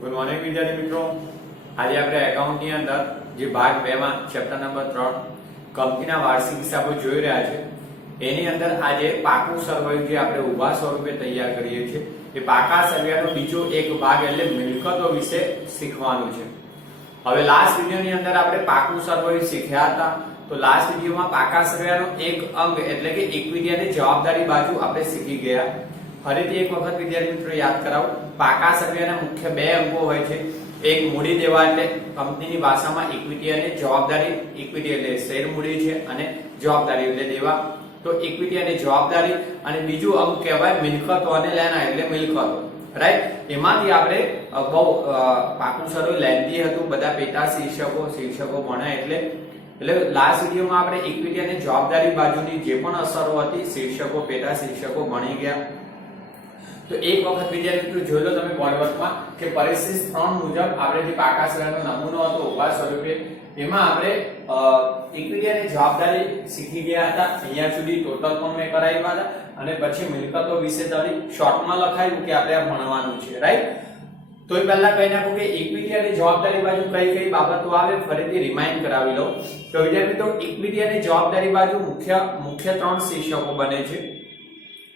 Good morning વિદ્યાર્થી મિત્રો, આજે આપણે એકાઉન્ટની અંદર જે ભાગ 2 માં ચેપ્ટર નંબર 3 કંપનીના વાર્ષિક હિસાબો જોઈ રહ્યા છે એની અંદર આજે પાકું સરવૈયું જે આપણે ઊભા સ્વરૂપે તૈયાર કરીએ છીએ એ પાકા સરવૈયાનો બીજો એક ભાગ એટલે મિલકતો વિશે શીખવાનું છે। હવે લાસ્ટ વિડિયોની અંદર આપણે પાકું સરવૈયું શીખ્યા હતા, તો લાસ્ટ વિડિયોમાં પાકા સરવૈયાનો એક અંગ એટલે કે ઇક્વિટી અને જવાબદારી બાજુ આપણે શીખી ગયા। ફરીથી એક વખત વિદ્યાર્થી મિત્રો યાદ કરાવું, પાકા સરવૈયાના મુખ્ય બે અંગો હોય છે। એક મૂડી દેવા એટલે કંપનીની ભાષામાં ઇક્વિટી અને જવાબદારી। ઇક્વિટી એટલે શેર મૂડી છે અને જવાબદારી એટલે દેવા। તો ઇક્વિટી અને જવાબદારી, અને બીજું અંગ કહેવાય મિલકતો અને લેના એટલે મિલકતો, રાઈટ। એમાંથી આપણે બહુ પાકું સરવૈયું લેન્ધી હતું, બધા પેટા શીર્ષકો ભણ્યા એટલે લાસ્ટ વિડિયોમાં આપણે ઇક્વિટી અને જવાબદારી બાજુની જે પણ અસરો હતી શીર્ષકો પેટા શીર્ષકો ભણી ગયા। તો એક વખત વિદ્યાર્થી મિત્રો જોઈ લો તમે બોર્ડવર્કમાં કે પરિસ્થિતિ 3 મુજબ આપણે જે પાકા સરવૈયાનો નમૂનો હતો ઊભા સ્વરૂપે એમાં આપણે ઇક્વિટી અને જવાબદારી શીખી ગયા હતા। અહીંયા સુધી ટોટલ પણ મેં કરાવ્યા હતા અને પછી મિલકતો વિશે તારી શોર્ટમાં લખાયું કે આપણે આ ભણવાનું છે, રાઈટ। તો એ પહેલા કહી નાખું કે ઇક્વિટી અને જવાબદારી બાજુ કઈ કઈ બાબતો આવે ફરીથી રિમાઇન્ડ કરાવી લઉં। તો વિદ્યાર્થી મિત્રો ઇક્વિટી અને જવાબદારી બાજુ મુખ્ય 3 શીર્ષકો બને છે,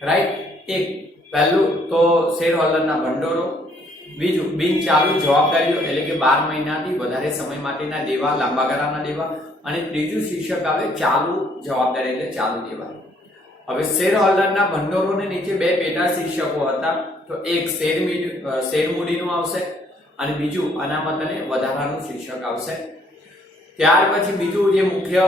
રાઈટ। એક પહેલું તો શેર હોલ્ડરના ભંડોળો, બીજું બિનચાલુ જવાબદારીઓ એટલે કે 12 મહિનાથી વધારે સમય માટેના દેવા, લાંબા ગાળાના દેવા, અને ત્રીજું શીર્ષક આવે ચાલુ જવાબદારી એટલે ચાલુ દેવા। હવે શેર હોલ્ડરના ભંડોળોને નીચે બે પેટા શીર્ષકો હતા, તો એક શેર મૂડીનું આવશે અને બીજું અનામત અને વધારાનું શીર્ષક આવશે। ત્યાર પછી બીજું જે મુખ્ય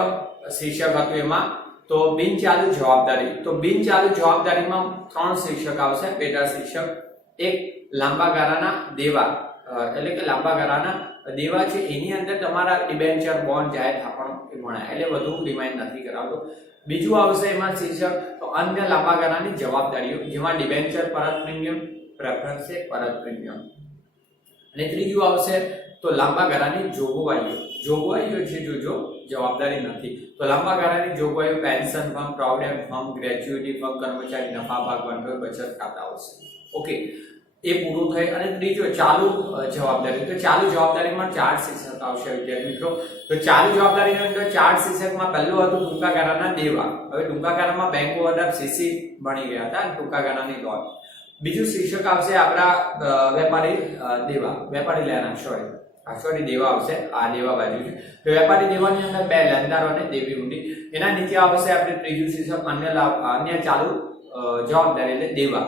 શીર્ષક હતું એમાં તો બિનચાલુ જવાબદારી। તો બિનચાલુ જવાબદારીમાં 3 શીર્ષક આવશે પેટા શીર્ષક। એક લાંબા ગાળાના દેવા એટલે કે લાંબા ગાળાના દેવા છે એની અંદર તમારા ડિબેન્ચર, બોન્ડ, જાહેર થાપણો એ ભણાય એટલે વધુ રિમાઇન્ડ નથી કરાવતો। બીજું આવશે એમાં શીર્ષક તો અન્ય લાંબા ગાળાની જવાબદારીઓ, જેમાં ડિબેન્ચર પરત પ્રીમિયમ, પ્રેફરન્સ પરત પ્રીમિયમ, અને ત્રીજું આવશે તો લાંબા ગાળાની જોગવાઈઓ છે જો જવાબદારી નથી તો લાંબા ગાળાની જોગવાઈઓ pension fund, provident fund, gratuity fund, કર્મચારી નફા ભાગ ભંડોળ, બચત ખાતા આવશે। ઓકે, એ પૂરું થઈ અને ત્રીજો ચાલુ જવાબદારી। તો ચાલુ જવાબદારીમાં 4 શીર્ષક આવશે વિદ્યાર્થી મિત્રો। તો ચાલુ જવાબદારીની અંદર 4 શીર્ષકમાં પહેલું હતું ટૂંકા ગાળાના દેવા। હવે ટૂંકા ગાળામાં બેંક ઓવરડ્રાફ્ટ સીસી ભણી ગયા હતા, ટૂંકા ગાળાની લોન। બીજું શીર્ષક આવશે આપણા વેપારી દેવા, વેપારી લેના દેવા આવશે, આ દેવા બાજુ છે। તો વેપારી દેવાની અંદર બે લેણદારો અને દેવી મૂડી, એના નીચે આવશે આપણે ત્રીજું શીર્ષક અન્ય ચાલુ જવાબદારી એટલે દેવા।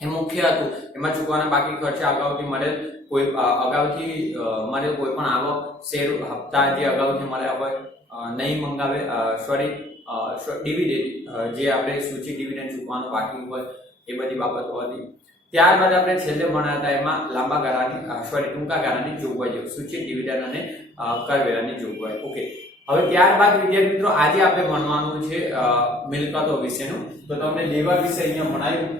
એ મુખ્ય હતું, એમાં ચૂકવાના બાકી ખર્ચા, અગાઉથી મળેલ કોઈ પણ આવક, શેર હપ્તા જે અગાઉથી મળ્યા હોય, નહીં મંગાવે ડિવિડન્ડ જે આપણે સૂચિત ડિવિડન્ડ ચૂકવાનું બાકી હોય એ બધી બાબતો હતી। ત્યારબાદ આપણે છેલ્લે ભણ્યા હતા એમાં લાંબા ગાળાની ટૂંકા ગાળાની જોગવાઈઓ, સૂચિત ડિવિડન્ડ અને કરવેરાની જોગવાઈ। ઓકે, હવે ત્યારબાદ વિદ્યાર્થી મિત્રો આજે આપણે ભણવાનું છે મિલકતો વિશેનું। તો તમને દેવા વિશે અહીંયા ભણાયું,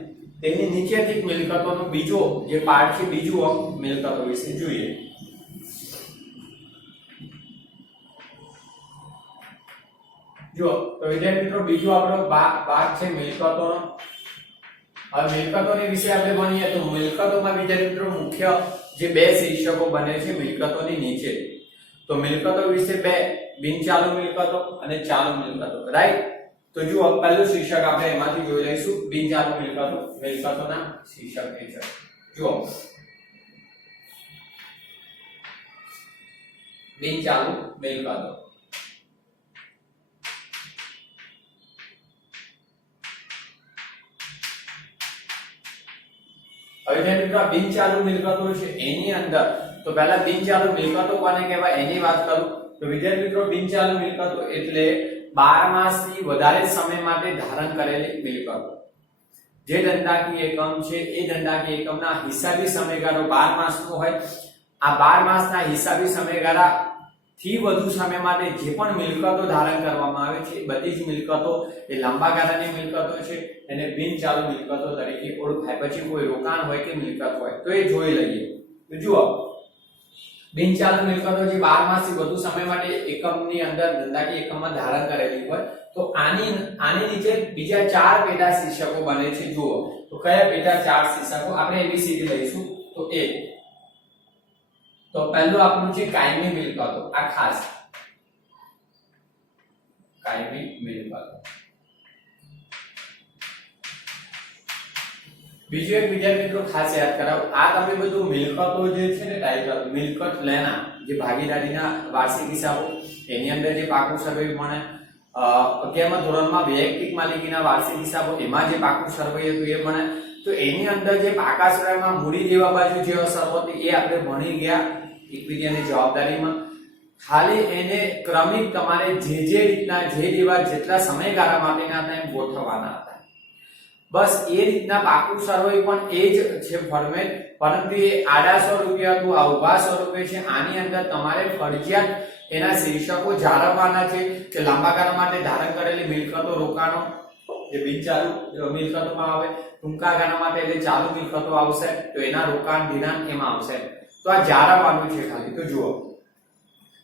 તેની નીચેથી મિલકતોનો બીજો જે પાર્ટ છે, બીજું અંગ મિલકતો વિશે જોઈએ। જો તો વિદ્યાર્થી મિત્રો બીજો આપણો ભાગ છે મિલકતોનો। હવે મિલકતોની વિશે આપણે ભણીએ તો મિલકતોમાં વિદ્યાર્થી મિત્રો મુખ્ય જે બે શીર્ષકો બને છે મિલકતોની નીચે। તો મિલકતો વિશે બે, બિનચાલુ મિલકતો અને ચાલુ મિલકતો, રાઈટ। તો જુઓ પહેલું શીર્ષક આપણે એમાંથી જોઈ લઈશું, બિનચાલુ મિલકતોના શીર્ષક હેઠળ જુઓ બિનચાલુ મિલકતો। હવે જે મિત્રો બિનચાલુ મિલકતો છે એની અંદર તો પહેલા બિનચાલુ મિલકતો કોને કહેવાય એની વાત કરું તો વિદ્યાર્થી મિત્રો બિનચાલુ મિલકતો એટલે 12 માસથી વધારે સમય માટે ધારણ કરેલી મિલકતો। જે ધંધાકીય એકમ છે એ ધંધાકીય એકમના હિસાબી સમયગાળો 12 માસનો હોય। આ 12 માસના હિસાબી સમયગાળા થી વધુ સમય માટે જે પણ મિલકતો ધારણ કરવામાં આવે છે બધી જ મિલકતો એ લાંબા ગાળાની મિલકતો છે, એને બિનચાલુ મિલકતો તરીકે ઓળખાય। પછી કોઈ રોકાણ હોય કે મિલકત હોય તો એ જોઈ લઈએ। તો જુઓ બિનચાલુ મિલકતો જે 12 માસથી વધુ સમય માટે એકમની અંદર ધંધાકીય એકમમાં ધારણ કરેલી હોય તો આની નીચે બીજા 4 પેટા શીર્ષકો બને છે। જુઓ તો કયા પેટા 4 શીર્ષકો આપણે એબીસીડી લઈશું। તો એ તો પહેલું આપણું છે કાયમી મિલકતો, આ ખાસ કાયમી મિલકતો. બીજું એક વિદ્યાર્થી મિત્રો ખાસ યાદ કરાવો, આ તમે બધું મિલકતો જે છે ને ટાઈટલ મિલકત લેના જે ભાગીદારીના વાર્ષિક હિસાબો એની અંદર જે પાકું સર્વે મળે 11મા ધોરણમાં વૈયક્તિક માલિકીના વાર્ષિક હિસાબો એમાં જે પાકું સર્વે હતું એ મળે. તો એની અંદર જે પાકા સર્વેમાં મૂડી દેવા બાજુ જે અસર હતી એ આપણે ભણી ગયા ઇક્વિટી અને જવાબદારીમાં. ખાલી એને ક્રમિક તમારે જે રીતના જે જેવા જેટલા સમયગાળા માટેના હતા એમ ગોઠવવાના હતા. બસ એ રીતના પાકું સર્વે પણ એ જ છે ફોર્મેટ, પરંતુ એ આડા સ્વરૂપે હતું, આ ઉભા સ્વરૂપે છે. આની અંદર તમારે ફરજિયાત એના શીર્ષકો જાળવવાના છે કે લાંબા ગાળા માટે ધારણ કરેલી મિલકતો રોકાણો જે બિનચાલુ મિલકતોમાં આવે, ટૂંકા ગાળા માટે એટલે ચાલુ મિલકતો આવશે તો એના રોકાણ ધિરાણ એમાં આવશે. તો આ જાળવવાનું છે ખાલી. તો જુઓ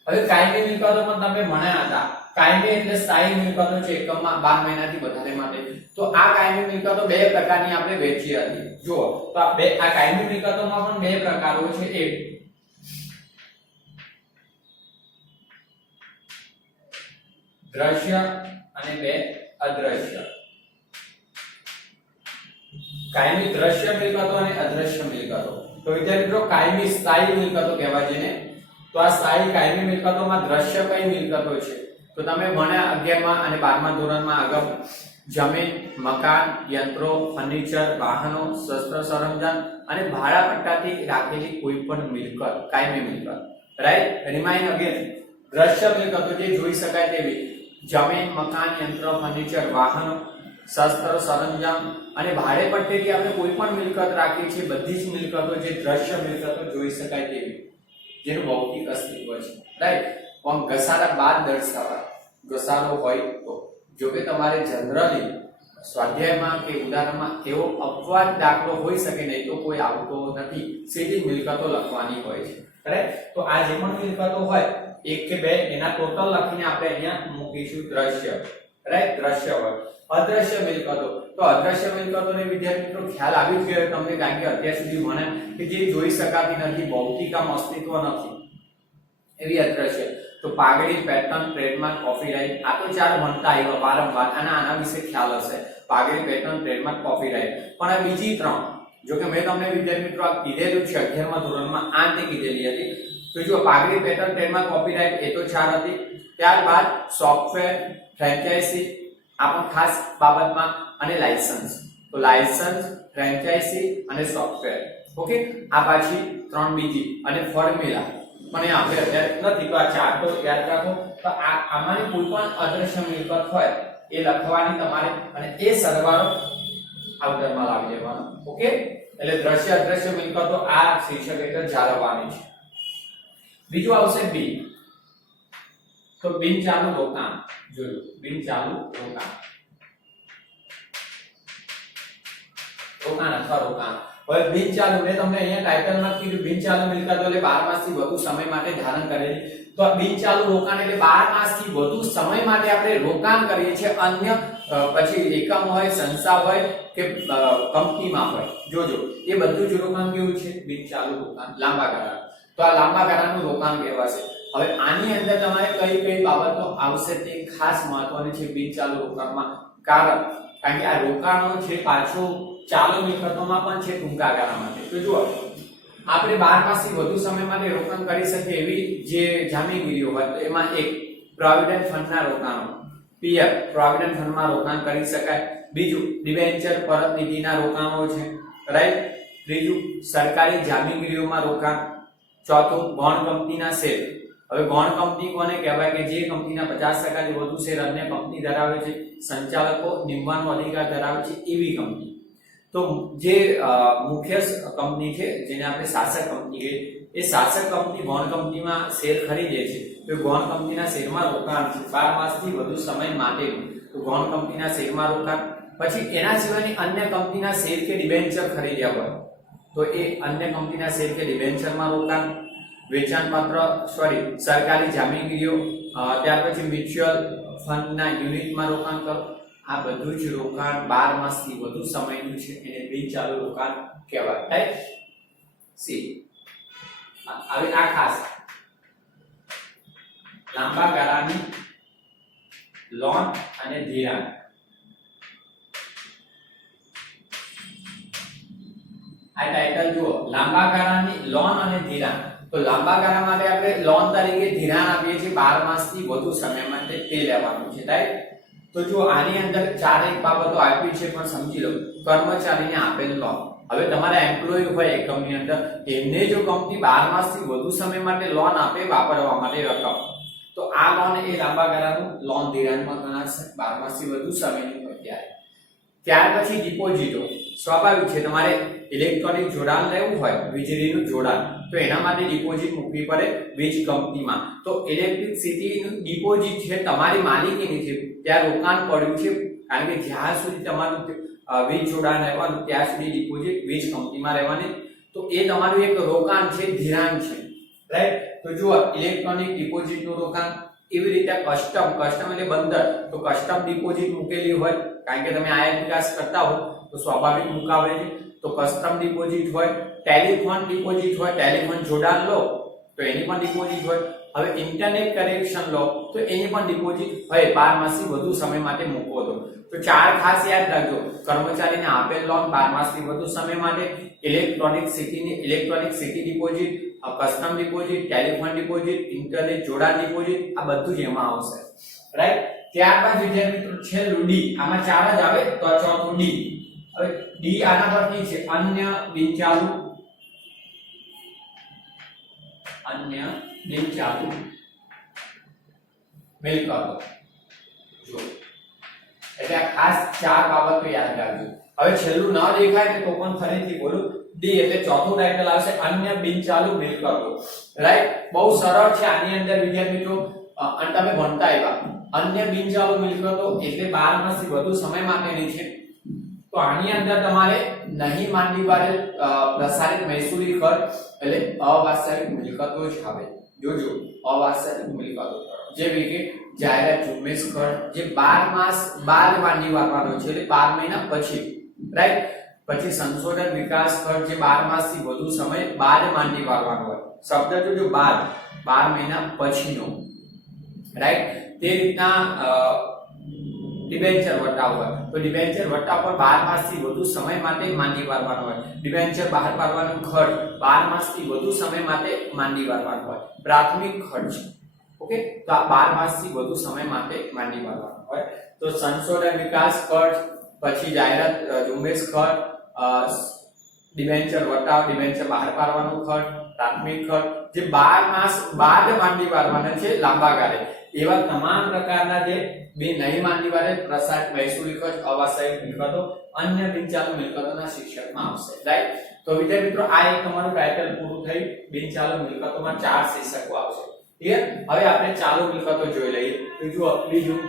હવે કાયમી મિલકતો પણ તમે ભણ્યા હતા. કાયમી એટલે સ્થાયી મિલકતો છે એકમમાં 12 મહિનાથી વધારે માટે. તો આ કાયમી મિલકતો બે પ્રકારની આપણે વહેંચી હતી. જુઓ તો આ કાયમી મિલકતોમાં પણ બે પ્રકારો છે, એક દ્રશ્ય અને બે અદ્રશ્ય. કાયમી દ્રશ્ય મિલકતો અને અદ્રશ્ય મિલકતો. તો વિદ્યાર્થી મિત્રો કાયમી સ્થાયી મિલકતો કહેવાય છે ને. તો આ સ્થાયી કાયમી મિલકતોમાં દ્રશ્ય કઈ મિલકતો છે તો તમે ભણ્યા 11મા અને 12મા ધોરણમાં આગળ જમીન, મકાન, યંત્રો, ફર્નિચર, વાહનો, શસ્ત્ર સરંજામ અને ભાડા પટ્ટાથી રાખેલી કોઈ પણ મિલકત કાયમી મિલકત. Right, remind again. દ્રશ્ય મિલકતો જે જોઈ શકાય તેવી જમીન, મકાન, યંત્ર, ફર્નિચર, વાહનો, શસ્ત્ર સરંજામ અને ભાડે પટ્ટેથી આપણે કોઈ પણ મિલકત રાખીએ છીએ બધી જ મિલકતો જે દ્રશ્ય મિલકતો જોઈ શકાય તેવી જેનું ભૌતિક અસ્તિત્વ છે. રાઈટ, પણ ઘસારા બાદ દર્શાવવા ઘસારો હોય તો. જો કે તમારે જનરલી સ્વાધ્યાયમાં કે ઉદાહરણમાં એવો અપવાદ દાખલો હોઈ શકે નહીં તો કોઈ આવતો નથી, સીધી મિલકતો લખવાની હોય છે. રાઈટ, તો આ જે પણ મિલકતો હોય એક કે બે એના ટોટલ લખીને આપણે અહીંયા મૂકીશું દ્રશ્ય. રાઈટ, દ્રશ્ય હોય. અદ્રશ્ય મિલકતો, તો અદ્રશ્ય મિલકતોને વિદ્યાર્થી મિત્રો ખ્યાલ આવી ગયો તમને, કારણ કે અત્યાર સુધી ભણ્યા કે જે જોઈ શકાતી નથી, ભૌતિક આમ અસ્તિત્વ નથી એવી અદ્રશ્ય. તો પાઘડી, પેટર્ન, ટ્રેડમાર્ક, કોપીરાઇટ આ તો ચાર ભણતા આવ્યા વારંવાર અને આના વિશે ખ્યાલ હશે. પાઘડી, પેટર્ન, ટ્રેડમાર્ક, કોપીરાઇટ. પણ આ બીજી ત્રણ જો કે મેં તમને વિદ્યાર્થી મિત્રો આ કીધેલું છે 11મા ધોરણમાં આંતે કીધેલી હતી. તો જો પાઘડી, પેટર્ન, ટ્રેડમાર્ક, કોપીરાઇટ એ તો ચાર હતી. ત્યારબાદ સોફ્ટવેર, ફ્રેન્ચાઇઝી આ પણ ખાસ બાબતમાં અને લાયસન્સ. તો લાયસન્સ, ફ્રેન્ચાઇઝી અને સોફ્ટવેર. ઓકે, આ પાછી ત્રણ બીજી અને ફોર્મ્યુલા પણ એ આપણે અત્યારે નથી. તો આ ચાર તો યાદ રાખો. તો આમાંની કોઈ પણ અદ્રશ્ય મિલકત હોય એ લખવાની તમારે અને એ સરવાળો આઉટરમાં લાવી દેવાનો. ઓકે, એટલે દ્રશ્ય અદ્રશ્ય મિલકતો આ શીર્ષક હેઠળ જાળવવાની છે. બીજું આવશે બી. તો બિન ચાલુ રોકાણ જોયું, બિન ચાલુ રોકાણ અથવા રોકાણ. હવે બિન ચાલુ મેં તમને અહીંયા ટાઇટલમાં કીધું બિન ચાલુ મિલકતો એટલે 12 માસથી વધુ સમય માટે ધારણ કરેલી. તો આ બિન ચાલુ રોકાણ એટલે 12 માસથી વધુ સમય માટે આપણે રોકાણ કરીએ છીએ અન્ય પછી એકમ હોય, સંસ્થા હોય કે કંપનીમાં હોય. જોજો એ બધું જ રોકાણ કેવું છે? બિન ચાલુ રોકાણ, લાંબા ગાળા. તો આ લાંબા ગાળાનું રોકાણ કહેવાશે. હવે આની અંદર તમારે કઈ કઈ બાબતો આવશે તે ખાસ મહત્વની છે બિન ચાલુ રોકાણમાં. કારણ કે આ રોકાણો છે પાછું ચાલુ મિલકતોમાં પણ છે ટૂંકા ગાળા માટે. તો જુઓ આપણે 12 માસથી વધુ સમય માટે રોકાણ કરી શકીએ એવી જે જામીનગીરીઓ હોય તો એમાં એક પ્રોવિડન્ટ ફંડના રોકાણો, પીએફ પ્રોવિડન્ટ ફંડમાં રોકાણ કરી શકાય. બીજું ડિબેન્ચર પરત નીતિના રોકાણો છે. રાઈટ, ત્રીજું સરકારી જામીનગીરીઓમાં રોકાણ. ચોથું ગૌણ કંપનીના શેર. હવે ગૌણ કંપની કોને કહેવાય કે જે કંપનીના 50% થી વધુ શેર અન્ય કંપની ધરાવે છે, સંચાલકો નિમવાનો અધિકાર ધરાવે છે એવી કંપની. તો જે મુખ્ય કંપની છે જેને આપણે શાસક કંપની કહીએ એ શાસક કંપની ગૌણ કંપનીમાં શેર ખરીદે છે તો ગૌણ કંપનીના શેરમાં રોકાણ છે 12 માસથી વધુ સમય માટેનું. તો ગૌણ કંપનીના શેરમાં રોકાણ. પછી એના સિવાયની અન્ય કંપનીના શેર કે ડિબેન્ચર ખરીદ્યા હોય તો એ અન્ય કંપનીના શેર કે ડિબેન્ચરમાં રોકાણ. વેચાણપત્ર સરકારી જામીનગીરીઓ, ત્યાર પછી મ્યુચ્યુઅલ ફંડના યુનિટમાં રોકાણ કરો. આ બધું જ રોકાણ 12 માસથી વધુ સમયનું છે એને બિન ચાલુ રોકાણ કહેવાય. Right, C. હવે આ ખાસ લાંબા ગાળાની લોન અને ધિરાણ આ ટાઇટલ જુઓ લાંબા ગાળાની લોન અને ધિરાણ તો લાંબા ગાળા માટે આપણે લોન તરીકે ધિરાણ આપીએ છીએ 12 માસથી વધુ સમય માટે તે લેવાનું છે રાઈટ તો જો આની અંદર ચાર એક બાબતો આપી છે પણ સમજી લો કર્મચારીને આપેલ લોન હવે તમારા એમ્પ્લોયી હોય એકમની અંદર એમને જો કંપની 12 માસથી વધુ સમય માટે લોન આપે વાપરવા માટે રકમ તો આ લોન એ લાંબા ગાળાનું લોન ધિરાણમાં ગણાશે 12 માસથી વધુ સમયની હોય ત્યાર પછી ડિપોઝિટો સ્વાભાવિક છે તમારે ઇલેક્ટ્રોનિક જોડાણ લેવું હોય વીજળીનું જોડાણ તો એના માટે ડિપોઝિટ મૂકવી પડે વીજ કંપનીમાં તો ઇલેક્ટ્રિસિટીનું ડિપોઝિટ છે તમારી માલિકીની છે ત્યાં રોકાણ પડ્યું છે કારણ કે જ્યાં સુધી તમારું વીજ જોડાણ રહેવાનું ત્યાં સુધી ડિપોઝિટ વીજ કંપનીમાં રહેવાની તો એ તમારું એક રોકાણ છે ધિરાણ છે રાઈટ તો જુઓ ઇલેક્ટ્રોનિક ડિપોઝિટનું રોકાણ એવી રીતે કસ્ટમ એટલે બંદર તો કસ્ટમ ડિપોઝિટ મૂકેલી હોય કારણ કે તમે આયાત નિકાસ કરતા હો તો સ્વાભાવિક મુકાવે છે તો કસ્ટમ ડિપોઝિટ હોય ટેલિફોન ડિપોઝિટ હોય ટેલિફોન જોડાણ લો તો એની પણ ડિપોઝિટ હોય હવે ઇન્ટરનેટ કનેક્શન લો તો એની પણ ડિપોઝિટ હોય 12 માસથી વધુ સમય માટે મૂકો તો ચાર ખાસ યાદ રાખજો કર્મચારીને આપેલ લોન 12 માસથી વધુ સમય માટે electronic city deposit custom deposit telephone deposit internet જોડાણ ડિપોઝિટ આ બધું જ એમાં આવશે રાઈટ ત્યારબાદ વિદ્યાર્થી મિત્રો છેલ્લું ડી આમાં ચાર જ આવે તો ચોથું ડી હવે ડી આના પરથી છે અન્ય બિનચાલુ મિલકતો જો એટલે આ ખાસ ચાર બાબતો યાદ રાખજો હવે છેલ્લું ન દેખાય ને તો પણ ફરીથી બોલું ડી એટલે ચોથું ટાઇટલ આવશે અન્ય બિનચાલુ મિલકતો રાઈટ બહુ સરળ છે આની અંદર વિદ્યાર્થી મિત્રો અને તમે ભણતા આવ્યા અન્ય બિનચાલુ મિલકતો એટલે 12 માસથી વધુ સમય માટેની છે તો આની અંદર તમારે નહીં માંડી વાળે પ્રસારિત મહેસૂલી ખર્ચ એટલે અવાસ્તવિક મિલકતો જ આવે જોજો અવાસ્તવિક મિલકતો જેવી કે જાહેરાત ઝુંબેશ ખર્ચ જે 12 માસ બાદ માંડી વાળવાનો છે એટલે 12 મહિના પછી રાઈટ પછી સંશોધન વિકાસ ખર્ચ જે 12 માસથી વધુ સમય બાદ માંડી વાળવાનો હોય શબ્દ જોજો બાદ 12 મહિના પછીનો રાઈટ તે રીતના ડિબેન્ચર વટાવ હોય તો ડિબેન્ચર વટાવ પર 12 માસથી વધુ સમય માટે માંડી વાળવાનો હોય ડિબેન્ચર બહાર પાડવાનો ખર્ચ 12 માસથી વધુ સમય માટે માંડી વાળવાનો હોય પ્રાથમિક ખર્ચ ઓકે તો આ 12 માસથી વધુ સમય માટે માંડી વાળવાનો હોય તો સંશોધન વિકાસ ખર્ચ પછી જાહેરાત ઝુંબેશ ખર્ચ ડિબેન્ચર વટાવ ડિબેન્ચર બહાર પાડવાનો ખર્ચ પ્રાથમિક ખર્ચ જે 12 માસ બાદ માંડી વાળવાના છે લાંબા ગાળે એવા તમામ પ્રકારના જે બે નહીં માંડી વાળે પ્રસારિત મહેસૂલી ખર્ચ અવાસ્તવિક મિલકતો અન્ય બિનચાલુ મિલકતોના શિક્ષકમાં આવશે રાઈટ તો વિદ્યાર્થી મિત્રો આ એક તમારું ટાઇટલ પૂરું થઈ બિનચાલુ મિલકતોમાં ચાર શીર્ષકો આવશે ક્લિયર હવે આપણે ચાલુ મિલકતો જોઈ લઈએ તો જુઓ બીજું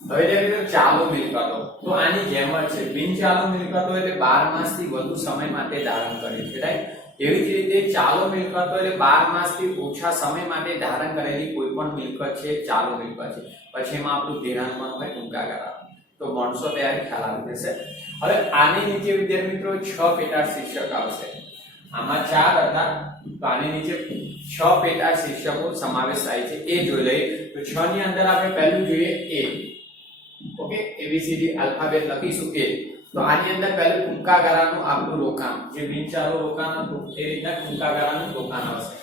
હવે જે ચાલુ મિલકતો તો આની જેમ જ છે બિનચાલુ મિલકતો એટલે 12 માસથી વધુ સમય માટે ધારણ કરે છે રાઈટ એવી જ રીતે ચાલુ મિલકતો એટલે 12 માસથી ઓછા સમય માટે ધારણ કરેલી કોઈ પણ મિલકત છે ચાલુ મિલકત છે પછી એમાં આપણું ધિરાણમાં હોય ટૂંકા ગાળાનું તો માણસો તૈયાર ખ્યાલ આવી જશે હવે આની નીચે વિદ્યાર્થી મિત્રો 6 પેટા શીર્ષક આવશે આમાં 4 હતા તો આની નીચે 6 પેટા શીર્ષકો સમાવેશ થાય છે એ જોઈ લઈએ તો 6 ની અંદર આપણે પહેલું જોઈએ એ ઓકે એબીસીડી આલ્ફાબેટ લખીશું એ તો આની અંદર પહેલું ટૂંકા ગાળાનું આપણું રોકાણ જે બિનચાલુ રોકાણ હતું એ રીતના ટૂંકા ગાળાનું રોકાણ આવશે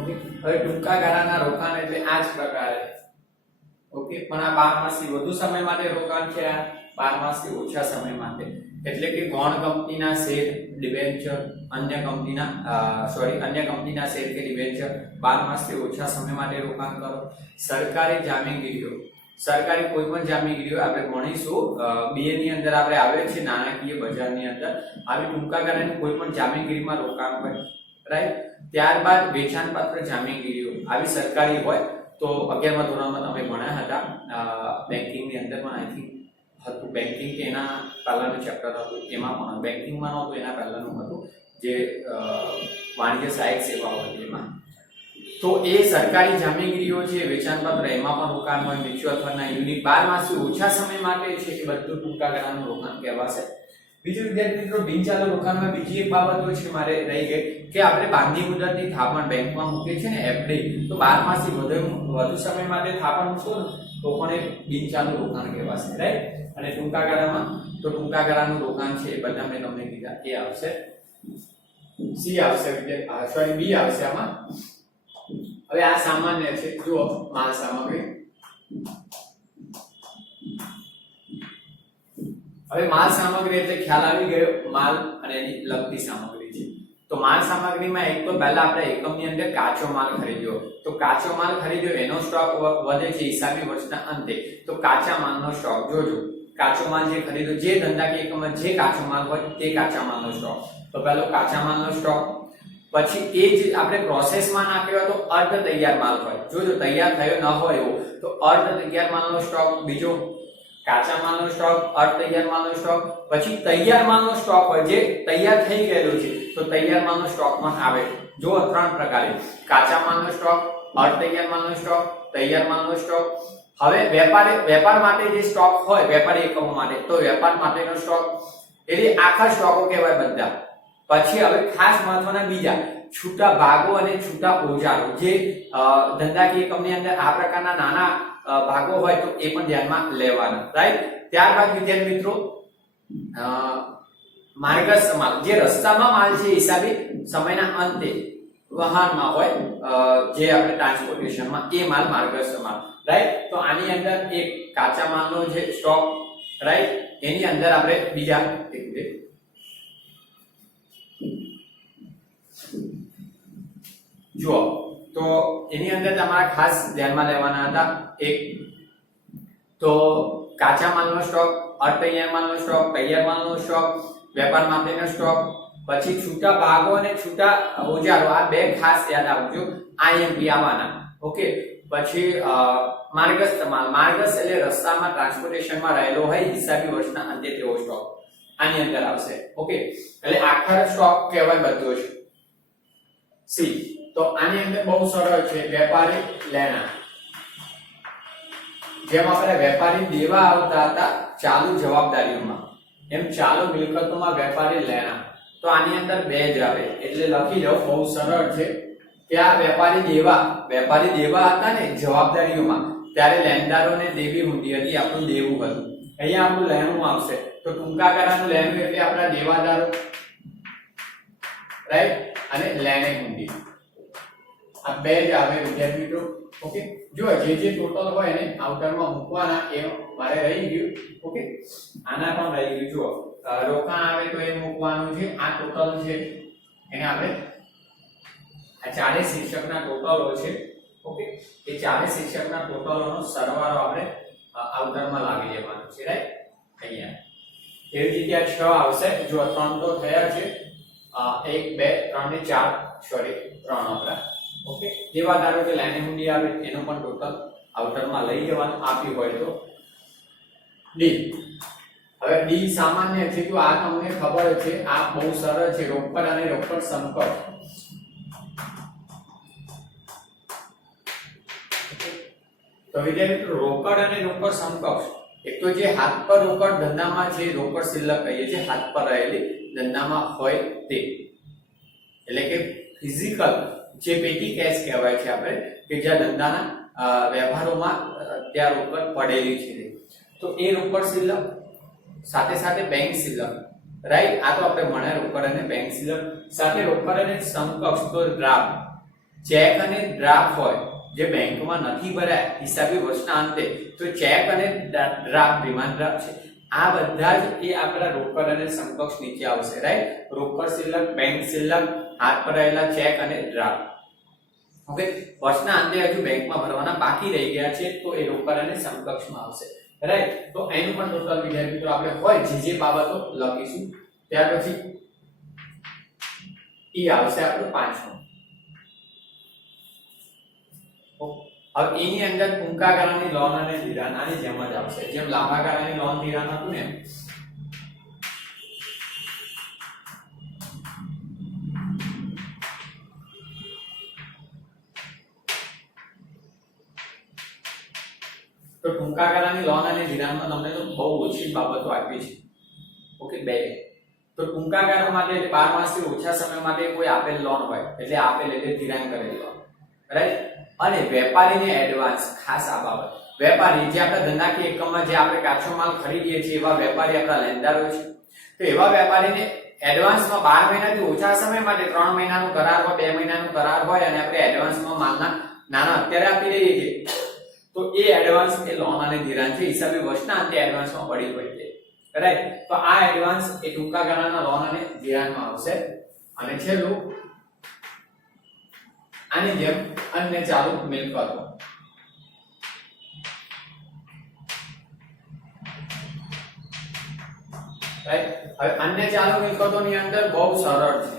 ઓકે હવે ટૂંકા ગાળાના રોકાણ એટલે આ જ પ્રકારે ઓકે પણ આ 12 માસથી વધુ સમય માટે રોકાણ છે આ 12 માસથી ઓછા સમય માટે એટલે કે ગૌણ કંપનીના શેર ડિબેન્ચર અન્ય કંપનીના શેર કે ડિબેન્ચર 12 માસથી ઓછા સમય માટે રોકાણ કરો સરકારી જામીનગીરીઓ સરકારી કોઈ પણ જામીનગીરીઓ આપણે ભણીશું બીએ ની અંદર આપણે આવે છે નાણાકીય બજારની અંદર આવી ટૂંકા ગાળાની કોઈ પણ જામીનગીરીમાં રોકાણ હોય રાઈટ. ત્યારબાદ વેચાણપાત્ર જામીનગીરીઓ આવી સરકારી હોય તો 11મા ધોરણમાં તમે ભણ્યા હતા બેન્કિંગની અંદર પણ આઈ થિંક હતું બેન્કિંગ, એના પહેલાનું ચેપ્ટર હતું, એમાં પણ બેન્કિંગમાં નહોતું, એના પહેલાનું હતું જે વાણિજ્ય સહાયક સેવાઓ હતી એમાં. તો એ સરકારી જામીનગીરીઓ છે, વેચાણપત્ર, એમાં પણ રોકાણ હોય, મ્યુચ્યુઅલ ફંડના યુનિટ 12 માસથી ઓછા સમય માટે છે, એ બધું ટૂંકા ગાળાનું રોકાણ કહેવાશે. બીજું વિદ્યાર્થી મિત્રો, બિનચાલુ રોકાણમાં બીજી એક બાબત છે મારે રહી ગઈ કે આપણે બાંધી મુદતની થાપણ બેંકમાં મૂકીએ છીએ ને એફડી, તો 12 માસથી વધુ સમય માટે થાપણ મૂકો ને તો પણ એ બિનચાલુ રોકાણ કહેવાશે, રાઈટ. અને ટૂંકા ગાળામાં તો ટૂંકા ગાળાનું રોકાણ છે એ બધા મેં તમને કીધા, એ આવશે સી આવશે, સોરી બી આવશે આમાં. હવે આ સામાન્ય છે, જુઓ માલ સામગ્રી. હવે માલ સામગ્રી એટલે ખ્યાલ આવી ગયો, માલ અને એની લગતી સામગ્રી છે. તો માલ સામગ્રીમાં એક તો પહેલા આપણે એકમની અંદર કાચો માલ ખરીદ્યો, તો કાચો માલ ખરીદ્યો એનો સ્ટોક વધે છે હિસાબી વર્ષના અંતે, તો કાચા માલનો સ્ટોક જોજો. કાચો માલ જે ખરીદ્યો, જે ધંધાકીય એકમમાં જે કાચો માલ હોય તે કાચા માલનો સ્ટોક. તો પહેલો કાચા માલનો સ્ટોક, પછી એ જ આપણે પ્રોસેસમાં નાખ્યો તો અર્ધ તૈયાર માલ હોય, જો તૈયાર થયો ન હોય એવો તો અર્ધ તૈયાર માલનો સ્ટોક. બીજો કાચા માલનો સ્ટોક, અર્ધ તૈયાર માલનો સ્ટોક. પછી તૈયાર માલનો સ્ટોક હોય જે તૈયાર થઈ ગયેલો છે તો તૈયાર માલનો સ્ટોક પણ આવે. જો 3 પ્રકારે, કાચા માલનો સ્ટોક, અર્ધ તૈયાર માલનો સ્ટોક, તૈયાર માલનો સ્ટોક. હવે વેપાર માટે જે સ્ટોક હોય વેપારી એકમો માટે, તો વેપાર માટેનો સ્ટોક, એટલે આખા સ્ટોકો કહેવાય બધા. પછી હવે ખાસ મહત્વના બીજા છૂટા ભાગો અને છૂટા ઓજારો, જે ધંધાકીય એકમની અંદર આ પ્રકારના નાના ભાગો હોય તો એ પણ ધ્યાનમાં લેવાના, રાઈટ. ત્યારબાદ વિદ્યાર્થી મિત્રો માર્ગસ્થ માલ, જે રસ્તામાં માલ છે હિસાબે સમયના અંતે વાહનમાં હોય, જે આપણે ટ્રાન્સપોર્ટેશનમાં, એ માલ માર્ગસ્થ માલ, રાઈટ. તો આની અંદર એક કાચા માલનો જે સ્ટોક, રાઈટ, એની અંદર આપણે બીજા જુઓ, તો એની અંદર તમારા ખાસ ધ્યાનમાં લેવાના હતા એક તો કાચા માલનો સ્ટોક, અર્ધ તૈયાર માલનો સ્ટોક, તૈયાર માલનો સ્ટોક, વેપાર માટેનો સ્ટોક. પછી છૂટા ભાગો અને છૂટા ઓજારો, આ બે ખાસ યાદ આવજો, આઈએમપી આવવાના, ઓકે. પછી માર્ગસ્થ માલ, માર્ગસ્થ એટલે રસ્તામાં ટ્રાન્સપોર્ટેશનમાં રહેલો હોય હિસાબી વર્ષના અંતે તેવો સ્ટોક આની અંદર આવશે, ઓકે. એટલે આખર સ્ટોક કહેવાય બધો જ. સી, તો આની અંદર બહુ સરળ છે, વેપારી લેણા. જેમ આપણે વેપારી દેવા આવતા હતા ચાલુ જવાબદારીઓમાં, એમ ચાલુ મિલકતોમાં વેપારી લેણા. તો આની અંદર બે જ આવે, એટલે લખી લો, બહુ સરળ છે. ત્યાં વેપારી દેવા હતા ને જવાબદારીઓમાં, ત્યારે લેણદારોને દેવી હુંડી હતી, આપણું દેવું હતું. અહીંયા આપણું લેણું આવશે, તો ટૂંકા ગાળાનું લેણું એટલે આપણા દેવાદારો, રાઈટ, અને લેણે હુંડી. આ બે જ આવે વિદ્યાર્થી મિત્રો, ઓકે. જો જે ટોટલ હોય ને આઉટરમાં મૂકવાના, એ મારે રહી ગયું, ઓકે. આના પણ રહી ગયું. જુઓ, રોકાણ આવે તો એ મૂકવાનું છે, આ ટોટલ છે એને આપણે આ ચારે શિક્ષકના ટોટલો છે, ઓકે. એ ચારે શિક્ષકના ટોટલોનો સરવાળો આપણે આઉટરમાં લાવી દેવાનો છે, રાઈટ. અહીંયા એવી રીતે આ 6 આવશે. જો 3 તો થયા છે, 1 2 3 ને 4, સોરી 3 આપણા, ઓકે. દેવાદારો કે લેણે હુંડી આવે એનો પણ ટોટલ આઉટરમાં લઈ જવાનું આપ્યું હોય તો. ડી, હવે ડી સામાન્ય છે, તો આ તમને ખબર છે, આ બહુ સરળ છે, રોકડ અને રોકડ સમકક્ષ. તો વિદ્યાર્થી રોકડ અને રોકડ સમકક્ષ, એક તો જે હાથ પર રોકડ ધંધામાં છે રોકડ શિલ્લક કહીએ છીએ, હાથ પર રહેલી ધંધામાં હોય તે, એટલે કે ફિઝિકલ જે પેટી કેશ કહેવાય છે આપણે, કે જ્યાં ધંધાના વ્યવહારોમાં ત્યાં રોકડ પડેલી છે, તો એ રોકડ શિલ્લક સાથે સાથે બેંક શિલ્લક, રાઈટ. આ તો આપણે ભણ્યા રોકડ અને બેંક શિલ્લક સાથે રોકડ અને સમકક્ષ, તો ડ્રાફ્ટ, ચેક અને ડ્રાફ્ટ હોય જે બેંકમાં નથી ભરાય હિસાબી વર્ષના અંતે, તો ચેક અને ડ્રાફ્ટ, ડિમાન્ડ ડ્રાફ્ટ છે, આ બધા જ એ આપણા રોકડ અને સમકક્ષ નીચે આવશે, રાઈટ. રોકડ શિલ્લક, બેંક શિલ્લક, હાથ પર રહેલા ચેક અને ડ્રાફ્ટ, ઓકે. વર્ષના અંતે હજુ બેંકમાં ભરવાના બાકી રહી ગયા છે, તો એ રોકડ અને સમકક્ષમાં આવશે, રાઈટ. તો એનું પણ ટોટલ વિદ્યાર્થી મિત્રો આપણે હોય જે બાબતો લખીશું. ત્યાર પછી એ આવશે આપણું પાંચમું. હવે એની અંદર ટૂંકા ગાળાની લોન અને ધિરાણ આની જેમ જ આવશે, જેમ લાંબા ગાળાની લોન ધિરાણ હતું ને તો ટૂંકા ગાળાની લોન અને ધિરાણમાં તમને તો બહુ ઓછી બાબતો આપી છે. ઓકે, બે તો ટૂંકા ગાળા માટે એટલે 12 માસથી ઓછા સમય માટે કોઈ આપેલ લોન હોય એટલે આપેલ એટલે ધિરાણ કરેલી લોન, રાઈટ. અને વેપારીને એડવાન્સ, ખાસ આ બાબત, વેપારી જે આપણા ધંધાકીય એકમમાં જે આપણે કાચો માલ ખરીદીએ છીએ એવા વેપારી આપણા લેણદારો છે, તો એવા વેપારીને એડવાન્સમાં 12 મહિનાથી ઓછા સમય માટે 3 મહિનાનો કરાર હોય, 2 મહિનાનો કરાર હોય અને આપણે એડવાન્સમાં માલના નાના અત્યારે આપી દઈએ છીએ, તો એ એડવાન્સ એ લોન અને ધિરાણ છે, હિસાબી વર્ષના અંતે એડવાન્સમાં પડી હોય છે, રાઈટ. તો આ એડવાન્સ એ ટૂંકા ગાળાના લોન અને ધિરાણમાં આવશે. અને છેલ્લું આની જેમ અન્ય ચાલુ મિલકતો, રાઈટ. હવે અન્ય ચાલુ મિલકતોની અંદર બહુ સરળ છે,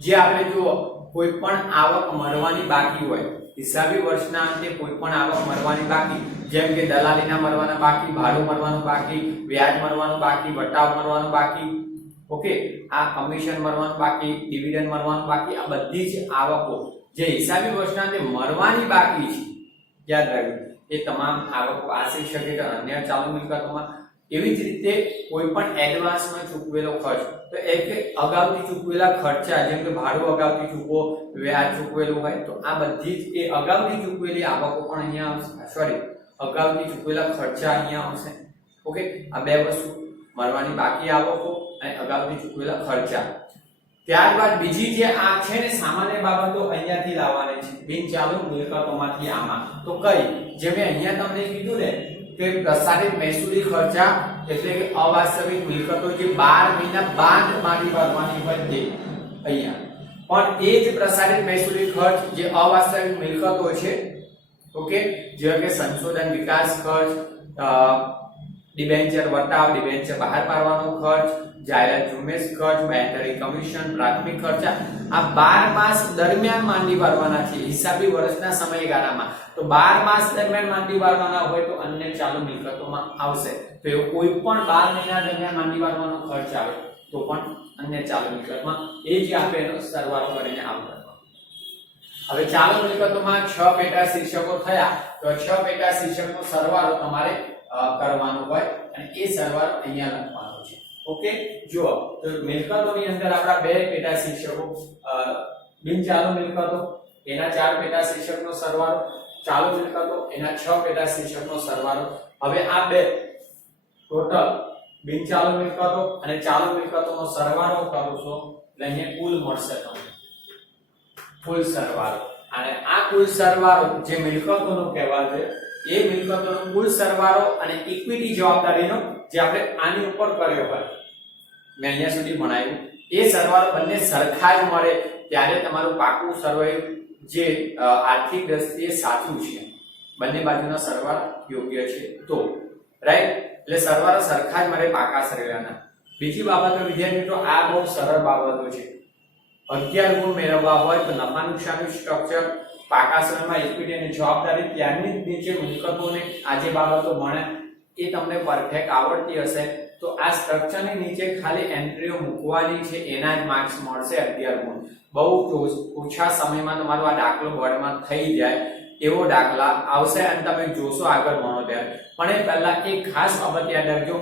જે આપણે જુઓ કોઈ પણ આવક મળવાની બાકી હોય, હિસાબી વર્ષના અંતે કોઈ પણ આવક મળવાની બાકી, જેમ કે દલાલીના મળવાના બાકી, ભાડું મળવાનું બાકી, વ્યાજ મળવાનું બાકી, વટાવ મળવાનું બાકી, ઓકે, આ કમિશન મળવાનું બાકી, ડિવિડન્ડ મળવાનું બાકી, આ બધી જ આવકો જે હિસાબી વર્ષના અંતે મળવાની બાકી છે, યાદ રાખજો, એ તમામ આવકો આશરી શકે છે અન્ય ચાલુ મિલકતોમાં. એવી જ રીતે કોઈ પણ એડવાન્સમાં ચૂકવેલો ખર્ચ, તો એ કે અગાઉથી ચૂકવેલા ખર્ચા, જેમ કે ભાડું અગાઉથી ચૂકવો, વ્યાજ ચૂકવેલું હોય, તો આ બધી જ એ અગાઉથી ચૂકવેલી આવકો પણ અહીંયા આવશે, સોરી અગાઉથી ચૂકવેલા ખર્ચા અહીંયા આવશે. ઓકે, આ બે વસ્તુ મળવાની બાકી આવકો અને અગાઉથી ચૂકવેલા ખર્ચા. ત્યારબાદ બીજી જે આ છે ને સામાન્ય બાબતો અહીંયાથી લાવવાની છે, બિન ચાલુ મિલકતોમાંથી આમાં. તો કઈ, જે મેં અહીંયા તમને કીધું ને કે પ્રસારિત મહેસૂલી ખર્ચા એટલે કે અવાસ્તવિક મિલકતો જે 12 મહિના બાદ માંડી ભરવાની હોય તે અહીંયા. પણ એ જ પ્રસારિત મહેસૂલી ખર્ચ જે અવાસ્તવિક મિલકતો છે, ઓકે, જેવા કે સંશોધન વિકાસ ખર્ચ, ડિબેન્ચર વટાવ, ડિબેન્ચર બહાર પાડવાનો ખર્ચ, જાહેરાત ઝુંબેશ ખર્ચ, બેન્ડરી કમિશન, પ્રાથમિક ખર્ચા, આ 12 માસ દરમિયાન માંડી ભરવાના છે હિસાબી વર્ષના સમયગાળામાં. તો 12 માસ દરમિયાન માંડી ભરવાના હોય તો અન્ય ચાલુ મિલકતોમાં આવશે. તો એવું કોઈ પણ 12 મહિના દરમિયાન માંડી ભરવાનો ખર્ચ આવે તો પણ અન્ય ચાલુ મિલકતમાં એ જ આપે એનો સરવાળો કરીને આવશે. હવે ચાલુ મિલકતોમાં 6 પેટા શીર્ષકો થયા, તો 6 પેટા શીર્ષકનો સરવાળો તમારે કરવાનો હોય અને એ સરવાળો અહીંયા લખવાનો છે. ઓકે, જુઓ તો મિલકતોની અંદર આપણા બે પેટા શીર્ષકો, બિન ચાલુ મિલકતો એના 4 પેટા શીર્ષકનો સરવાળો, ચાલુ મિલકતો એના 6 પેટા શીર્ષકનો સરવાળો. હવે આ બે ટોટલ બિન ચાલુ મિલકતો અને ચાલુ મિલકતોનો સરવાળો કરો છો એટલે અહીંયા કુલ મળશે તમને કુલ સરવાળો. અને આ કુલ સરવાળો જે મિલકતોનો કહેવાય છે એ મિલકતોનો કુલ સરવાળો અને ઇક્વિટી જવાબદારીનો જે આપણે આની ઉપર કર્યો હોય, મેં અહીંયા સુધી ભણાવ્યું, એ સરવાળો બંને સરખા જ મળે ત્યારે તમારું પાકું સરવાળો જે આર્થિક દ્રષ્ટિએ સાચું છે, બંને બાજુના સરવાળા યોગ્ય છે તો, રાઈટ. એટલે સરવાળો સરખા જ મળે પાકા સરવાળાના. બીજી બાબતો વિદ્યાર્થી મિત્રો, આ બહુ સરળ બાબતો છે. 11 ગુણ મેળવવા હોય તો નફા નુકસાનનું સ્ટ્રક્ચર, પાકા સમયમાં ઇક્વિટી અને જવાબદારી, ત્યારની નીચે મિલકતોને આ જે બાબતો ભણે એ તમને પરફેક્ટ આવડતી હશે તો આ સ્ટ્રક્ચરની નીચે ખાલી એન્ટ્રીઓ મૂકવાની છે, એના જ માર્ક્સ મળશે 11 ગુણ. બહુ ઓછા સમયમાં તમારો આ દાખલો બોર્ડમાં થઈ જાય એવો દાખલા આવશે અને તમે જોશો આગળ ભણો ત્યારે. પણ એ પહેલા એક ખાસ બાબત યાદ રાખજો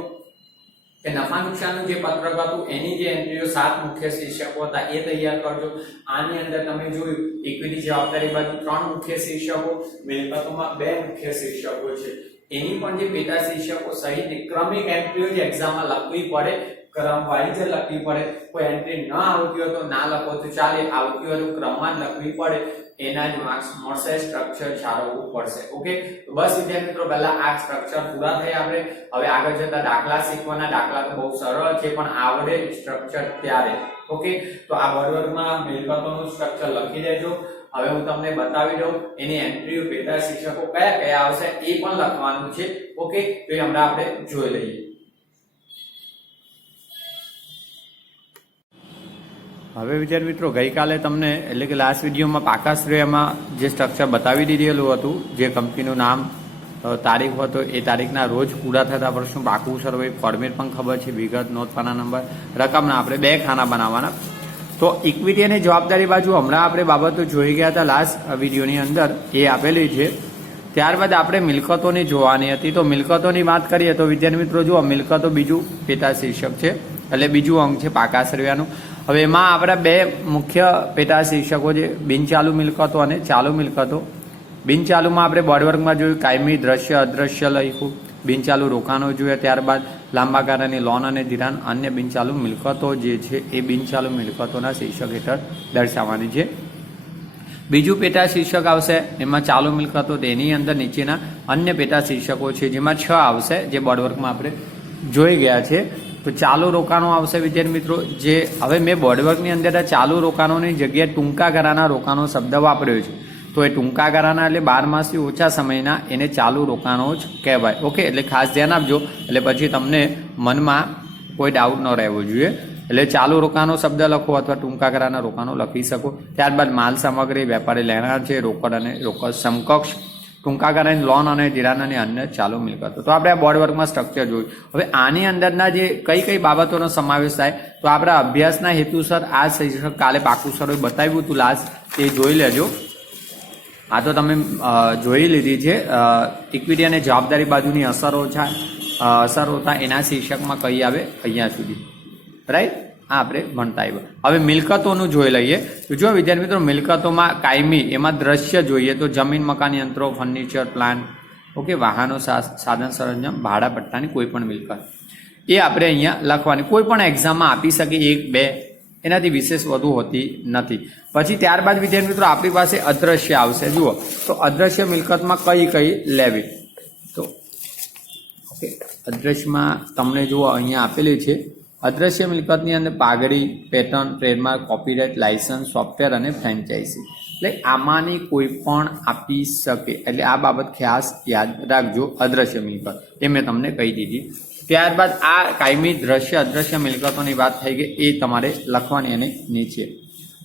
કે નફા નુકસાનનું જે પત્રક હતું એની જે એન્ટ્રીઓ 7 મુખ્ય શીર્ષકો હતા એ તૈયાર કરજો. આની અંદર તમે જોયું ઇક્વિટી જવાબદારી બાજુ 3 મુખ્ય શીર્ષકો, મિલકતોમાં 2 મુખ્ય શીર્ષકો છે. એની પણ જે પેટા શીર્ષકો સહિત ક્રમિક એન્ટ્રીઓ જે એક્ઝામમાં લખવી પડે, ક્રમ વાઇઝ લખવી પડે. કોઈ એન્ટ્રી ન આવતી હોય તો ના લખો તો ચાલે, આવતી હોય તો ક્રમમાં જ લખવી પડે, એના જ માર્ક્સ મળશે. સ્ટ્રક્ચર જાળવવું પડશે. ઓકે, તો બસ વિદ્યાર્થી મિત્રો પહેલા આ સ્ટ્રક્ચર પૂરા થઈ. આપણે હવે આગળ જતા દાખલા શીખવાના. દાખલા તો બહુ સરળ છે પણ આવડે સ્ટ્રક્ચર ત્યારે. ઓકે, તો આ વર્ગમાં મિલકતોનું સ્ટ્રક્ચર લખી દેજો. હવે હું તમને બતાવી દઉં એની એન્ટ્રીઓ પેટા શીર્ષકો કયા કયા આવશે એ પણ લખવાનું છે. ઓકે, તો એ હમણાં આપણે જોઈ લઈએ. હવે વિદ્યાર્થી મિત્રો ગઈકાલે તમને એટલે કે લાસ્ટ વિડીયોમાં પાકા શ્રેયમાં જે સ્ટ્રક્ચર બતાવી દીધેલું હતું, જે કંપનીનું નામ, તારીખ હતો, એ તારીખના રોજ પૂરા થતા પ્રશ્નો, પાકું સર્વે, ફોર્મેટ પણ ખબર છે, વિગત, નોંધપાના નંબર, રકમના આપણે 2 ખાના બનાવવાના. તો ઇક્વિટી અને જવાબદારી બાજુ હમણાં આપણે બાબતો જોઈ ગયા હતા લાસ્ટ વિડીયોની અંદર, એ આપેલી છે. ત્યારબાદ આપણે મિલકતોની જોવાની હતી. તો મિલકતોની વાત કરીએ તો વિદ્યાર્થી મિત્રો જુઓ, મિલકતો બીજું પેટા શીર્ષક છે, એટલે બીજું અંગ છે પાકા સરવૈયાનું. હવે એમાં આપણા 2 મુખ્ય પેટા શીર્ષકો છે, બિનચાલુ મિલકતો અને ચાલુ મિલકતો. બિનચાલુમાં આપણે બોર્ડ વર્કમાં જોયું કાયમી, દ્રશ્ય, અદ્રશ્ય લખ્યું. બિનચાલુ રોકાણો જોયા, ત્યારબાદ લાંબા ગાળાની લોન અને ધિરાણ. અન્ય બિનચાલુ મિલકતો જે છે એ બિનચાલુ મિલકતોના શીર્ષક હેઠળ દર્શાવવાની છે. બીજું પેટા શીર્ષક આવશે એમાં ચાલુ મિલકતો, તેની અંદર નીચેના અન્ય પેટા શીર્ષકો છે, જેમાં 6 આવશે, જે બોર્ડ વર્કમાં આપણે જોઈ ગયા છે. તો ચાલુ રોકાણો આવશે વિદ્યાર્થી મિત્રો, જે હવે મેં બોર્ડ વર્કની અંદર ચાલુ રોકાણોની જગ્યાએ ટૂંકા ગાળાના રોકાણો શબ્દ વાપર્યો છે. તો એ ટૂંકા ગાળાના એટલે 12 માસથી ઓછા સમયના, એને ચાલુ રોકાણો જ કહેવાય. ઓકે, એટલે ખાસ ધ્યાન આપજો, એટલે પછી તમને મનમાં કોઈ ડાઉટ ન રહેવો જોઈએ. એટલે ચાલુ રોકાણો શબ્દ લખો અથવા ટૂંકા ગાળાના રોકાણો લખી શકો. ત્યારબાદ માલ સામગ્રી, વેપારી લેણાં છે, રોકડ અને રોકડ સમકક્ષ, ટૂંકા ગાળાની લોન અને ધિરાણ અને અન્ય ચાલુ મિલકતો. તો આપણે આ બોર્ડ વર્કમાં સ્ટ્રક્ચર જોયું. હવે આની અંદરના જે કઈ બાબતોનો સમાવેશ થાય, તો આપણા અભ્યાસના હેતુસર આ શીર્ષક કાલે પાકું સર્વે બતાવ્યું હતું લાસ્ટ, તે જોઈ લેજો. આ તો તમે જોઈ લીધી છે. ઇક્વિટી અને જવાબદારી બાજુની અસરો હતા, એના શીર્ષકમાં કઈ આવે અહીંયા સુધી, રાઈટ? આ આપણે ભણતા આવ્યા. હવે મિલકતોનું જોઈ લઈએ. તો જો વિદ્યાર્થી મિત્રો, મિલકતોમાં કાયમી, એમાં દ્રશ્ય જોઈએ તો જમીન, મકાન, યંત્રો, ફર્નિચર, પ્લાન્ટ, ઓકે, વાહનો, સાધન સરંજામ, ભાડા પટ્ટાની કોઈ પણ મિલકત, એ આપણે અહીંયા લખવાની. કોઈ પણ એક્ઝામમાં આપી શકે 1, 2, એનાથી વિશેષ વધુ હોતી નથી. પછી ત્યારબાદ વિદ્યાર્થી મિત્રો આપણી પાસે અદ્રશ્ય આવશે. જુઓ, તો અદ્રશ્ય મિલકતમાં કઈ લેવી, તો ઓકે, અદ્રશ્યમાં તમને જુઓ અહીંયા આપેલી છે. અદ્રશ્ય મિલકતની અંદર પાઘડી, pattern, trademark, copyright, licence, software અને ફ્રેન્ચાઇઝી, એટલે આમાંની કોઈ પણ આપી શકે. એટલે આ બાબત ખાસ યાદ રાખજો. અદ્રશ્ય મિલકત એ મેં તમને કહી દીધી. ત્યારબાદ આ કાયમી, દ્રશ્ય, અદ્રશ્ય મિલકતોની વાત થઈ ગઈ, એ તમારે લખવાની અને નીચે.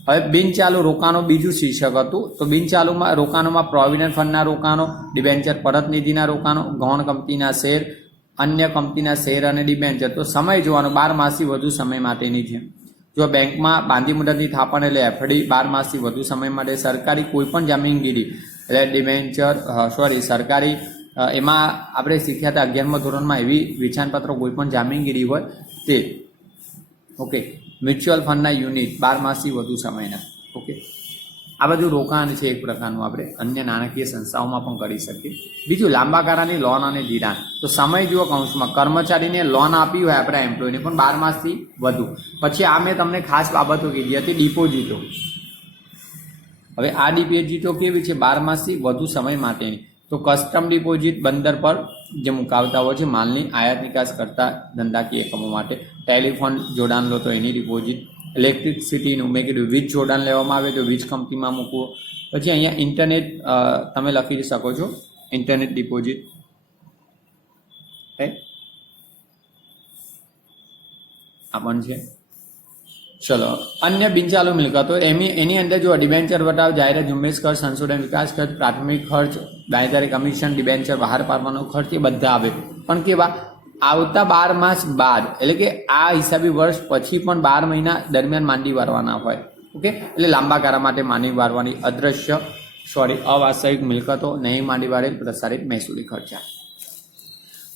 હવે બિનચાલુ રોકાણો બીજું શીર્ષક હતું. તો બિનચાલુમાં રોકાણોમાં પ્રોવિડન્ટ ફંડના રોકાણો, ડિબેન્ચર પરત નિધિના રોકાણો, ગૌણ કંપનીના શેર, અન્ય કંપનીના શેર અને ડિબેન્ચર. તો સમય જોવાનો 12 માસથી વધુ સમય માટેની છે. જો બેંકમાં બાંધી મુદતની થાપણ એટલે એફડી 12 માસથી વધુ સમય માટે. સરકારી કોઈપણ જામીનગીરી એટલે ડિબેન્ચર, સરકારી, એમાં આપણે શીખ્યા હતા 11મા ધોરણમાં, એવી વેચાણપત્રો કોઈપણ જામીનગીરી હોય તે. ઓકે, મ્યુચ્યુઅલ ફંડના યુનિટ 12 માસથી વધુ સમયના. ઓકે, આ બધું રોકાણ છે એક પ્રકારનું, આપણે અન્ય નાણાકીય સંસ્થાઓમાં પણ કરી શકીએ. બીજું લાંબા ગાળાની લોન અને ધિરાણ. તો સમય જુઓ કૌંસમાં, કર્મચારીને લોન આપી હોય આપણા એમ્પ્લોયને પણ 12 માસથી વધુ. પછી આ મેં તમને ખાસ બાબતો કીધી હતી, ડિપોઝિટો. હવે આ ડિપોઝિટો કેવી છે? 12 માસથી વધુ સમય માટેની. તો કસ્ટમ ડિપોઝિટ બંદર પર જે મુકાવતા હોય છે માલની આયાત નિકાસ કરતા ધંધાકીય એકમો માટે. ટેલિફોન જોડાણ લો તો એની ડિપોઝિટ. ઇલેક્ટ્રિસિટીનું મેં કીધું, વીજ જોડાણ લેવામાં આવે તો વીજ કંપનીમાં મૂકવો. પછી અહીંયા ઇન્ટરનેટ તમે લખી શકો છો, ઇન્ટરનેટ ડિપોઝિટ. આ પણ છે. ચલો, અન્ય બિનચાલુ મિલકતો, એની અંદર જો ડિબેન્ચર વટાવ, જાહેરાત, ઝુંબેશ ખર્ચ, સંશોધન વિકાસ ખર્ચ, પ્રાથમિક ખર્ચ, દાયદારી કમિશન, ડિબેન્ચર બહાર પાડવાનો ખર્ચ, એ બધા આવે. પણ કેવા? આવતા 12 માસ બાદ, એટલે કે આ હિસાબી વર્ષ પછી પણ 12 મહિના દરમિયાન માંડી વારવાના હોય. ઓકે, એટલે લાંબા ગાળા માટે માંડી વારવાની. અવાસ્તવિક મિલકતો, નહીં માંડી વારેલ પ્રસારિત મહેસૂલી ખર્ચા.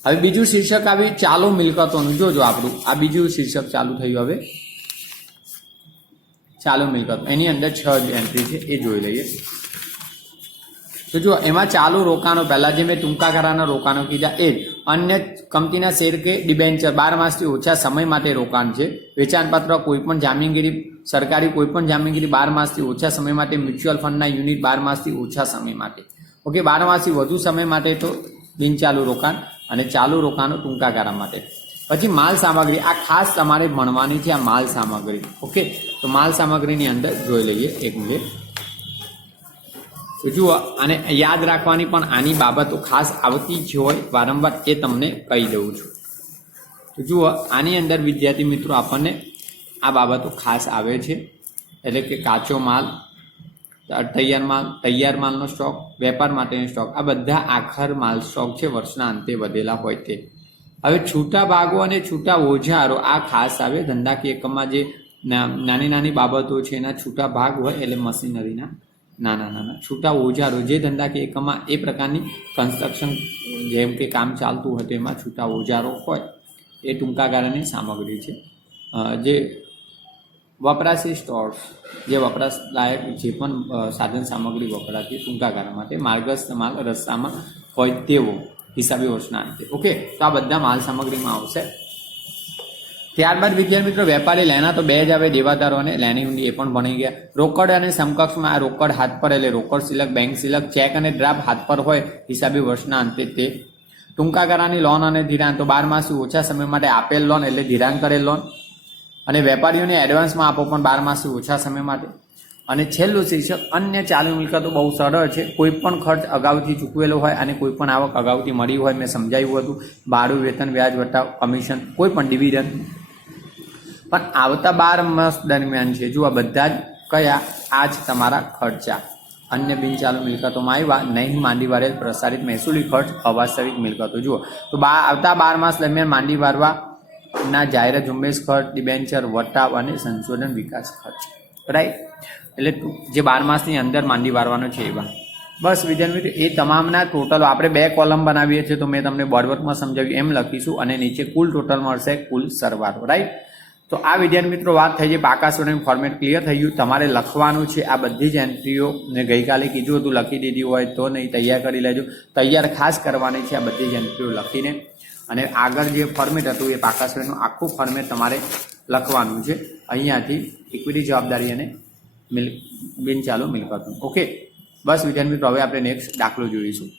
હવે બીજું શીર્ષક આવી ચાલુ મિલકતોનું. જોજો આપણું આ બીજું શીર્ષક ચાલુ થયું. હવે ચાલુ મિલકત, એની અંદર 6 એન્ટ્રી છે, એ જોઈ લઈએ. તો જો એમાં ચાલુ રોકાણો, પહેલા જે મેં ટૂંકા ગાળાના રોકાણો કીધા એ જ. અન્ય કંપનીના શેર કે ડિબેન્ચર 12 માસથી ઓછા સમય માટે રોકાણ છે. વેચાણપત્ર, કોઈપણ જામીનગીરી, સરકારી કોઈપણ જામીનગીરી 12 માસથી ઓછા સમય માટે. મ્યુચ્યુઅલ ફંડના યુનિટ 12 માસથી ઓછા સમય માટે. ઓકે, 12 માસથી વધુ સમય માટે તો બિનચાલુ રોકાણ, અને ચાલુ રોકાણો ટૂંકા ગાળા માટે. પછી માલ સામગ્રી, આ ખાસ તમારે ભણવાની છે, આ માલ સામગ્રી. ઓકે, તો માલ સામગ્રીની અંદર જોઈ લઈએ એક મિનિટ. તો જુઓ, આને યાદ રાખવાની પણ આની બાબતો ખાસ આવતી જ હોય વારંવાર, એ તમને કહી દઉં છું. તો જુઓ, આની અંદર વિદ્યાર્થી મિત્રો આપણને આ બાબતો ખાસ આવે છે. એટલે કે કાચો માલ, તૈયાર માલનો સ્ટોક, વેપાર માટેનો સ્ટોક, આ બધા આખર માલ સ્ટોક છે વર્ષના અંતે વધેલા હોય તે. હવે છૂટા ભાગો અને છૂટા ઓજારો આ ખાસ આવે ધંધાકીય એકમમાં જે નાની નાની બાબતો છે એના છૂટા ભાગ હોય એટલે મશીનરીના નાના છૂટા ઓજારો જે ધંધાકીય એકમમાં એ પ્રકારની કન્સ્ટ્રક્શન જેમ કે કામ ચાલતું હોય તેમાં છૂટા ઓજારો હોય એ ટૂંકા ગાળાની સામગ્રી છે. જે વપરાશી સ્ટોર્સ જે વપરાશ લાયક જે પણ સાધન સામગ્રી વપરાતી ટૂંકા ગાળા માટે માર્ગસ્થ માલ રસ્તામાં હોય તેવો હિસાબી વર્ષના અંતે. ઓકે, તો આ બધા માલ સામગ્રીમાં આવશે. ત્યારબાદ વિદ્યાર્થી મિત્રો વેપારી લેના તો 2 જ આવે, દેવાદારો અને લેણી ઊંડી એ પણ ભણી ગયા. રોકડ અને સમકક્ષમાં આ રોકડ હાથ પર એટલે રોકડ સિલક, બેંક સિલક, ચેક અને ડ્રાફ્ટ હાથ પર હોય હિસાબી વર્ષના અંતે તે. ટૂંકા ગાળાની લોન અને ધિરાણ તો 12 માસથી ઓછા સમય માટે આપેલ લોન એટલે ધિરાણ કરેલ લોન, અને વેપારીઓને એડવાન્સમાં આપો પણ 12 માસથી ઓછા સમય માટે. અને છેલ્લું શીર્ષક અન્ય ચાલુ મિલકતો બહુ સરળ છે. કોઈ પણ ખર્ચ અગાઉથી ચૂકવેલો હોય અને કોઈ પણ આવક અગાઉથી મળી હોય, મેં સમજાવ્યું હતું, ભાડું, વેતન, વ્યાજ, વટાવ, કમિશન, કોઈ પણ ડિવિડન્ડ. પણ આવતા 12 માસ દરમિયાન છે જો આ બધા જ કયા આ જ તમારા ખર્ચા અન્ય બિનચાલુ મિલકતોમાં આવ્યા નહીં માંડી વાળેલ પ્રસારિત મહેસૂલી ખર્ચ અવાસ્તવિક મિલકતો. જુઓ તો આવતા 12 માસ દરમિયાન માંડી વાળવાના જાહેરાત ઝુંબેશ ખર્ચ, ડિબેન્ચર, વટાવ અને સંશોધન વિકાસ ખર્ચ, રાઈટ. એટલે જે 12 માસની અંદર માંડી વાળવાનો છે એવા. બસ વિદ્યાર્થી મિત્રો એ તમામના ટોટલ આપણે 2 કોલમ બનાવીએ છીએ તો મેં તમને બોર્ડવર્કમાં સમજાવ્યું એમ લખીશું અને નીચે કુલ ટોટલ મળશે, કુલ સરવાળો, રાઈટ. તો આ વિદ્યાર્થી મિત્રો વાત થઈ છે. પાકા સ્વરૂપનું ફોર્મેટ ક્લિયર થઈ ગયું. તમારે લખવાનું છે આ બધી જ એન્ટ્રીઓ મેં ગઈકાલે કીધું હતું લખી દીધી હોય તો નહીં, તૈયાર કરી લેજો. તૈયાર ખાસ કરવાની છે આ બધી જ એન્ટ્રીઓ લખીને. અને આગળ જે ફોર્મેટ હતું એ પાકા સ્વરૂપનું આખું ફોર્મેટ તમારે લખવાનું છે અહીંયાથી ઇક્વિટી, જવાબદારી અને બિનચાલુ મિલકતનું. ઓકે, બસ વિદ્યાર્થી મિત્રો હવે આપણે નેક્સ્ટ દાખલો જોઈશું.